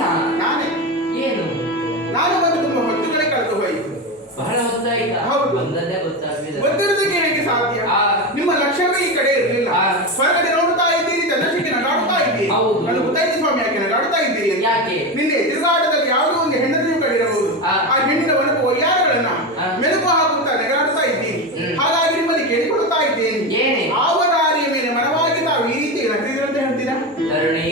ನಾನೇ. ಏನು ನಾನು ಬಂದು ತುಂಬಾ ಹೊತ್ತುಗಳೇ ಕಳೆದು ಹೋಯಿತು. ಬಹಳ ಹೊತ್ತಾಯ್ತಾ? ಹೌದು. ಬಂದದ್ದೇ ಗೊತ್ತಾಗ್ಲಿಲ್ಲ. ಗೊತ್ತಿರೋದಕ್ಕೆ ಹೇಗೆ ಸಾಧ್ಯ? ನಿಮ್ಮ ಲಕ್ಷ್ಯವೇ ಈ ಕಡೆ ಇರಲಿಲ್ಲ. ಹೊರಗಡೆ ನೋಡ್ತಾ ಇದ್ದೀರಿ, ಚಂದ್ರಶೇಖರ ನಗಾಡುತ್ತಾ ಇದ್ದೀರಿ. ಹೌದು. ನಾನು ಗೊತ್ತಾಯ್ತು ಸ್ವಾಮಿ ಯಾಕೆ ನಗಾಡುತ್ತಾ ಇದ್ದೀರಿ ಅಂತ. ಯಾಕೆ? ನಿನ್ನೆ ತಿರುಗಾಟದಲ್ಲಿ ಯಾವುದೋ ಒಂದು ಹೆಣ್ಣನ್ನು ಕಂಡಿರಬಹುದು. ಆ ಹೆಣ್ಣಿನ ಒನಕು ಒಯ್ಯಾರಗಳನ್ನ ಮೆಲುಕು ಹಾಕುತ್ತಾ ನಗಾಡುತ್ತಾ ಇದ್ದೀರಿ. ಹಾಗಾಗಿ ನಿಮ್ಮಲ್ಲಿ ಕೇಳಿಕೊಳ್ಳುತ್ತಾ ಇದ್ದೇನೆ, ಏನೇ ಯಾವ ದಾರಿಯ ಮೇಲೆ ಮನವಾಗಿ ತಾವು ಈ ರೀತಿ ನಗ್ತಿದ್ರಂತ ಹೇಳ್ತೀರಾ? ತರುಣಿ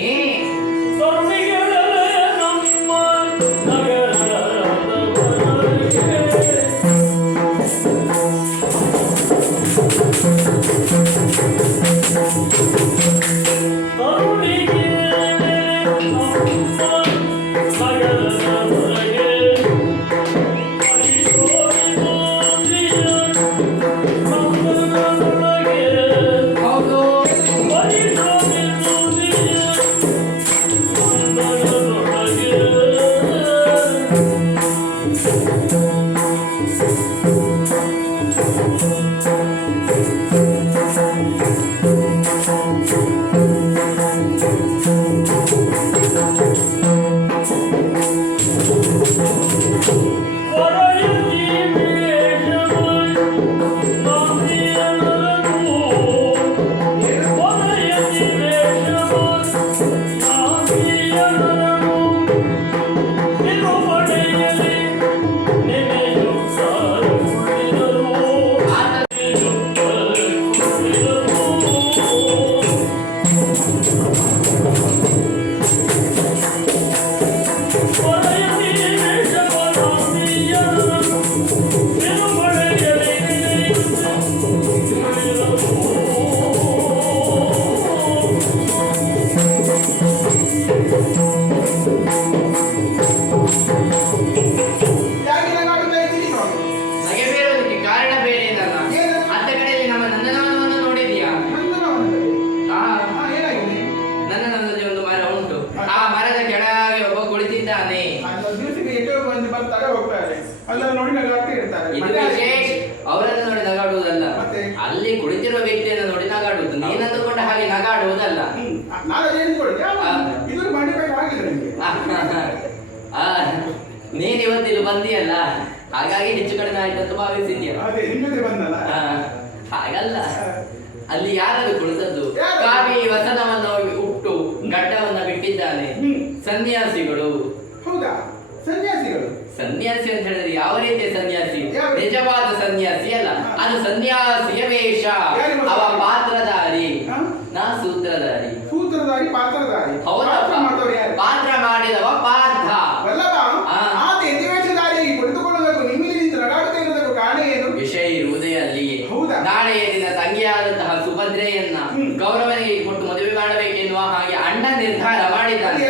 ಅವರನ್ನು ನೋಡಿ ನಗಾಡುವುದಲ್ಲ, ಅಲ್ಲಿ ಕುಳಿತಿರುವ ವ್ಯಕ್ತಿಯನ್ನು ನೋಡಿ ನಗಾಡುವುದು. ನೀನಂದುಕೊಂಡ ಹಾಗೆ ನಗಾಡುವುದಲ್ಲ. ನೀನ್ ಇವತ್ತಿಲ್ಲಿ ಬಂದಿಯಲ್ಲ, ಹಾಗಾಗಿ ಹೆಚ್ಚು ಕಡಿಮೆ ಆಯ್ತು ಅಂತ ಭಾವಿಸಿದ್ಯ. ಹಾಗಲ್ಲ, ಅಲ್ಲಿ ಯಾರದು ಕುಳಿತದ್ದು? ಕಾವಿ ವಸನವನ್ನು ಉಟ್ಟು ಗಡ್ಡವನ್ನ ಬಿಟ್ಟಿದ್ದಾನೆ. ಸನ್ಯಾಸಿಗಳು. ಹೌದಾ? ಸನ್ಯಾಸಿಗಳು? ಸನ್ಯಾಸಿ ಅಂತ ಹೇಳಿದ್ರೆ ಯಾವ ರೀತಿಯ ಸನ್ಯಾಸಿ? ನಿಜವಾದ ಸನ್ಯಾಸಿ ಅಲ್ಲ, ಅದು ಸನ್ಯಾಸಿಯ ವೇಷ. ಅವ ಪಾತ್ರಧಾರಿ, ನಾ ಸೂತ್ರಧಾರಿ. ಸೂತ್ರಧಾರಿ, ಪಾತ್ರಧಾರಿ. ಪಾತ್ರ ಮಾಡಿದವ ಪಾರ್ಥ. ವಿಷಯ ಇರುವುದೇ ಅಲ್ಲಿಯೇ. ನಾಳೆಯ ದಿನ ತಂಗಿಯಾದಂತಹ ಸುಭದ್ರೆಯನ್ನ ಗೌರವನಿಗೆ ಕೊಟ್ಟು ಮದುವೆ ಮಾಡಬೇಕೆನ್ನುವ ಹಾಗೆ ಅಣ್ಣ ನಿರ್ಧಾರ ಮಾಡಿದ್ದಾನೆ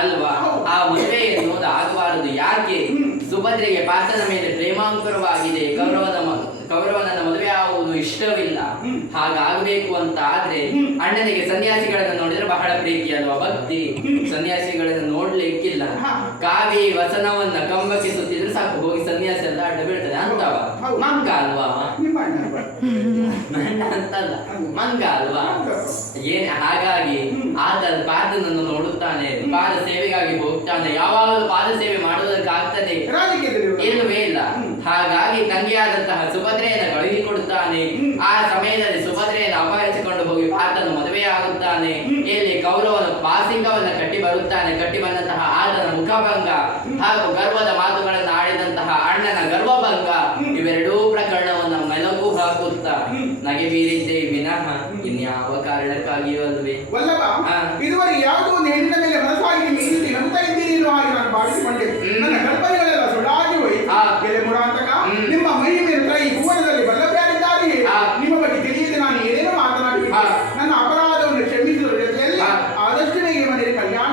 ಅಲ್ವಾ? ಆ ಮದುವೆ ಎನ್ನುವುದು ಆಗಬಾರದು. ಯಾಕೆ? ಸುಭದ್ರೆಗೆ ಪಾರ್ಥನ ಮೇಲೆ ಪ್ರೇಮಾಂಕುರವಾಗಿದೆ. ಕೌರವನನ್ನ ಮದುವೆ ಆಗುವುದು ಇಷ್ಟವಿಲ್ಲ. ಹಾಗಾಗಬೇಕು ಅಂತ ಆದ್ರೆ ಅಣ್ಣನಿಗೆ ಸನ್ಯಾಸಿಗಳನ್ನ ನೋಡಿದ್ರೆ ಬಹಳ ಪ್ರೀತಿ ಅಲ್ವಾ, ಭಕ್ತಿ. ಸನ್ಯಾಸಿಗಳನ್ನ ನೋಡ್ಲಿಕ್ಕಿಲ್ಲ. ಕಾವಿ ವಸನವನ್ನ ಕಂಬಕ್ಕೆ ಸುತ್ತಿದ್ರೆ ಸಾಕು, ಹೋಗಿ ಸನ್ಯಾಸಿ ಅಂತ ಅಡ್ಡ ಬೀಳ್ತದೆ ಅಂತವ. ಮಂಗ ಅಲ್ವಾ? ಅಂತಲ್ಲ, ಮಂಗ ಅಲ್ವಾ? ಏನ್? ಹಾಗಾಗಿ ಆತ ಪಾದನನ್ನು ನೋಡುತ್ತಾನೆ, ಪಾದ ಸೇವೆಗಾಗಿ ಹೋಗ್ತಾನೆ. ಯಾವಾಗಲೂ ಪಾದ ಸೇವೆ ಮಾಡುವುದಕ್ಕಾಗ್ತದೆ? ಇಲ್ಲವೇ ಇಲ್ಲ. ಹಾಗಾಗಿ ತಂಗಿಯಾದಂತಹ ಸುಭದ್ರೆಯನ್ನು ಕಳುಹಿಕೊಡುತ್ತಾನೆ. ಆ ಸಮಯದಲ್ಲಿ ಸುಭದ್ರೆಯನ್ನು ಅಪಹರಿಸಿಕೊಂಡು ಹೋಗಿ ಪಾರ್ಥನು ಮದುವೆಯಾಗುತ್ತಾನೆ. ಇಲ್ಲಿ ಕೌರವನ ಪಾಸಿಂಗವನ್ನ ಕಟ್ಟಿ ಬರುತ್ತಾನೆ. ಕಟ್ಟಿ ಬಂದಂತಹ ಆತನ ಮುಖಭಂಗ ಹಾಗೂ ಗರ್ವದ ಮಾತುಗಳನ್ನು ಆಡಿದಂತಹ ಅಣ್ಣನ ಗರ್ವಭಂಗ, ಇವೆರಡೂ ಪ್ರಕರಣವನ್ನ ಮೆಲುಕು ಹಾಕುತ್ತಾ ನಗೆ ಬೀರಿದ್ದೆ ವಿನಃ ಇನ್ಯಾವ ಕಾರಣಕ್ಕಾಗಿಯೂ ಅಲ್ವೇ. ಇದುವರೆಗೆ ಯಾವುದೋ ಒಂದು ಹೆಣ್ಣಿನ ಮೇಲೆ ಮನಸ್ಸಾಗಿ ನಗುತ್ತಾ ಇದ್ದೀರಿ ಎನ್ನುವ ಹಾಗೆ ನಾನು ಭಾವಿಸಿಕೊಂಡೆ. ನನ್ನ ಕಲ್ಪನೆಗಳೆಲ್ಲ ಸುಳ್ಳಾಗಿ ಹೋಯಿತು. ನಿಮ್ಮ ಮಹಿಮೆ ಈ ಭುವನದಲ್ಲಿ ಬಲ್ಲವ್ಯಾರಿದ್ದಾರೆ. ನಿಮ್ಮ ಬಗ್ಗೆ ತಿಳಿಯದೆ ನಾನು ಏನೇನೋ ಮಾತನಾಡಿಬಿಟ್ಟೆ. ನನ್ನ ಅಪರಾಧವನ್ನು ಕ್ಷಮಿಸುವ ಜೊತೆಯಲ್ಲಿ ಆದಷ್ಟು ಕಲ್ಯಾಣ